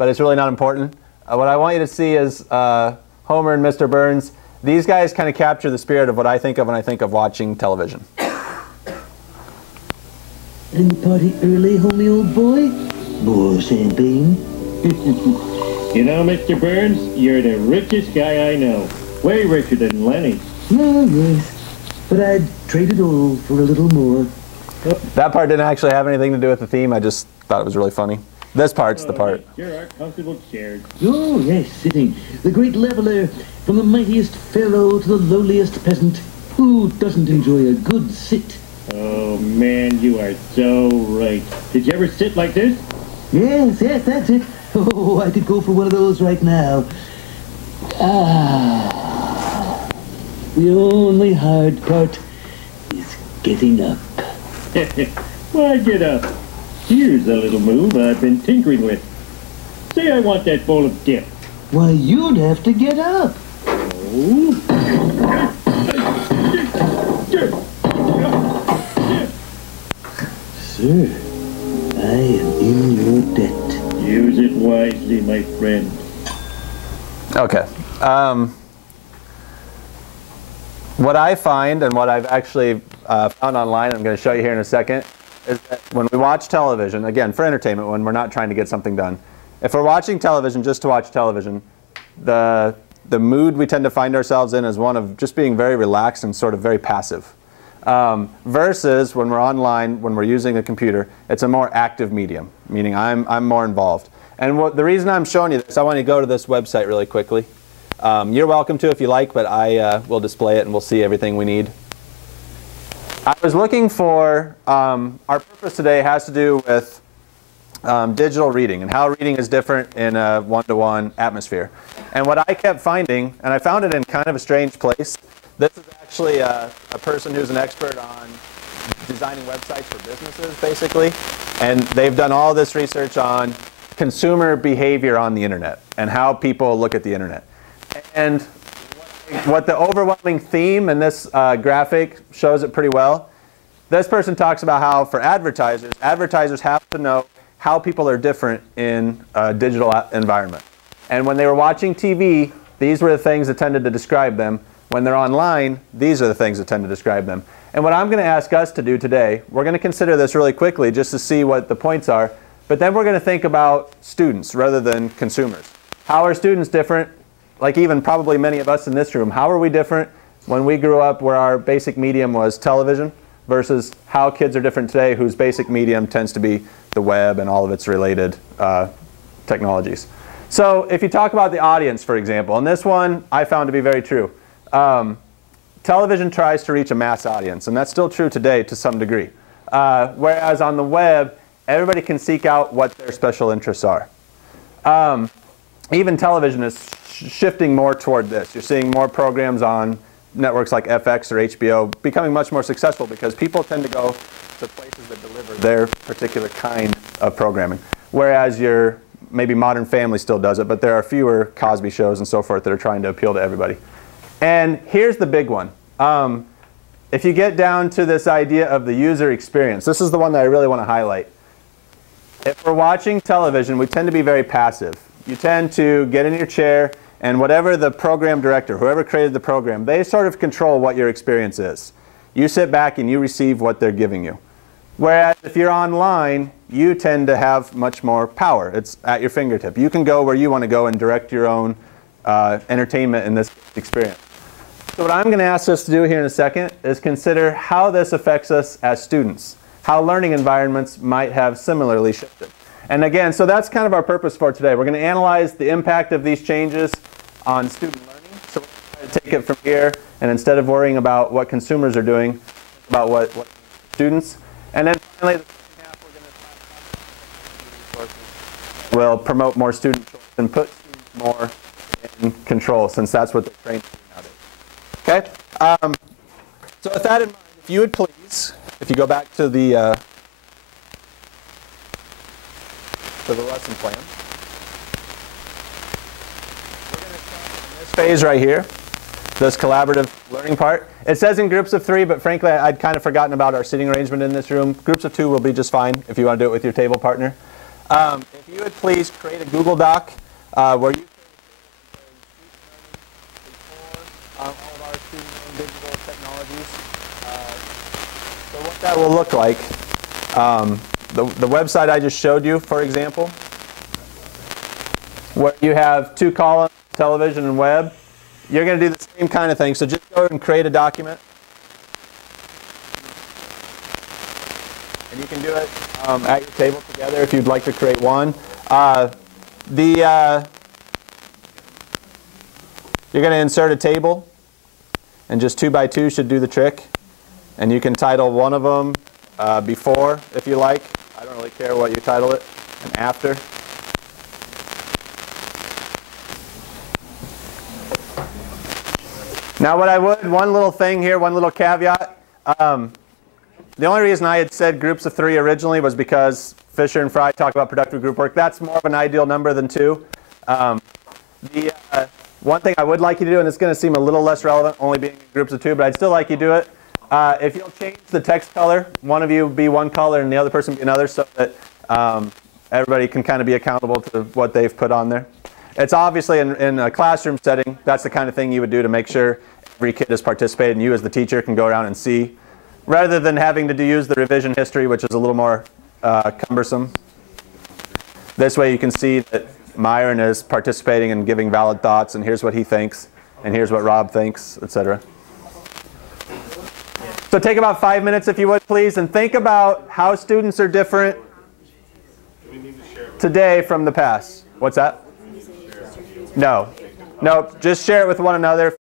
but it's really not important. What I want you to see is Homer and Mr. Burns. These guys kind of capture the spirit of what I think of when I think of watching television. Any party early, homie, old boy? More champagne? You know, Mr. Burns, you're the richest guy I know. Way richer than Lenny. Oh, yes. But I'd trade it all for a little more. That part didn't actually have anything to do with the theme. I just thought it was really funny. This part's the part. Here are comfortable chairs. Oh, yes, sitting. The great leveler, from the mightiest pharaoh to the lowliest peasant. Who doesn't enjoy a good sit? Oh, man, you are so right. Did you ever sit like this? Yes, that's it. Oh, I could go for one of those right now. Ah. The only hard part is getting up. Why get up? Here's a little move I've been tinkering with. Say I want that bowl of dip. Why, you'd have to get up. Oh. Sir, I am in your debt. Use it wisely, my friend. Okay. What I find, and what I've actually found online, I'm going to show you here in a second, is that when we watch television, again, for entertainment, when we're not trying to get something done, if we're watching television just to watch television, the mood we tend to find ourselves in is one of just being very relaxed and sort of very passive. Versus when we're online, when we're using a computer, it's a more active medium, meaning I'm more involved. And the reason I'm showing you this, I want you to go to this website really quickly. You're welcome to if you like, but I will display it and we'll see everything we need. I was looking for, our purpose today has to do with digital reading and how reading is different in a one-to-one atmosphere. And what I kept finding, and I found it in kind of a strange place, this is actually a person who's an expert on designing websites for businesses, basically. And they've done all this research on consumer behavior on the internet and how people look at the internet. And what the overwhelming theme in this graphic shows it pretty well. This person talks about how for advertisers have to know how people are different in a digital environment. And when they were watching TV, these were the things that tended to describe them. When they're online, these are the things that tend to describe them. And what I'm going to ask us to do today, we're going to consider this really quickly just to see what the points are, but then we're going to think about students rather than consumers. How are students different? Like even probably many of us in this room, how are we different when we grew up where our basic medium was television versus how kids are different today whose basic medium tends to be the web and all of its related technologies. So if you talk about the audience, for example, and this one I found to be very true. Television tries to reach a mass audience, and that's still true today to some degree. Whereas on the web, everybody can seek out what their special interests are. Even television is shifting more toward this. You're seeing more programs on networks like FX or HBO becoming much more successful because people tend to go to places that deliver their particular kind of programming. Whereas maybe Modern Family still does it, but there are fewer Cosby shows and so forth that are trying to appeal to everybody. And here's the big one. If you get down to this idea of the user experience, this is the one that I really want to highlight. If we're watching television, we tend to be very passive. You tend to get in your chair, and whatever the program director, whoever created the program, they sort of control what your experience is. You sit back and you receive what they're giving you. Whereas if you're online, you tend to have much more power. It's at your fingertip. You can go where you want to go and direct your own entertainment in this experience. So what I'm going to ask us to do here in a second is consider how this affects us as students, how learning environments might have similarly shifted. And again, so that's kind of our purpose for today. We're going to analyze the impact of these changes on student learning. So we're going to try to take it from here, and instead of worrying about what consumers are doing, think about what students. And then finally, the second half, we're going to talk about will promote more student choice and put students more in control, since that's what they're trained to do nowadays. Okay? So with that in mind, if you would please, if you go back to the lesson plan, we're going to start in this phase right here, this collaborative learning part. It says in groups of 3, but frankly, I'd kind of forgotten about our seating arrangement in this room. Groups of 2 will be just fine if you want to do it with your table partner. If you would please create a Google Doc where you all of our student-owned digital technologies. So what that will look like, the website I just showed you, for example, where you have 2 columns, television and web, you're going to do the same kind of thing. So just go and create a document. And you can do it at your table together if you'd like to create one. You're going to insert a table, and just 2 by 2 should do the trick. And you can title one of them before, if you like. I don't really care what you title it, and after. Now what I would, one little thing here, one little caveat. The only reason I had said groups of 3 originally was because Fisher and Fry talk about productive group work. That's more of an ideal number than 2. One thing I would like you to do, and it's going to seem a little less relevant only being in groups of 2, but I'd still like you to do it. If you'll change the text color, one of you be one color and the other person be another, so that everybody can kind of be accountable to what they've put on there. It's obviously in a classroom setting, that's the kind of thing you would do to make sure every kid has participated and you as the teacher can go around and see, rather than having to use the revision history, which is a little more cumbersome. This way you can see that Myron is participating and giving valid thoughts, and here's what he thinks, and here's what Rob thinks, etc. So take about 5 minutes, if you would, please, and think about how students are different today from the past. What's that? No. No, just share it with one another.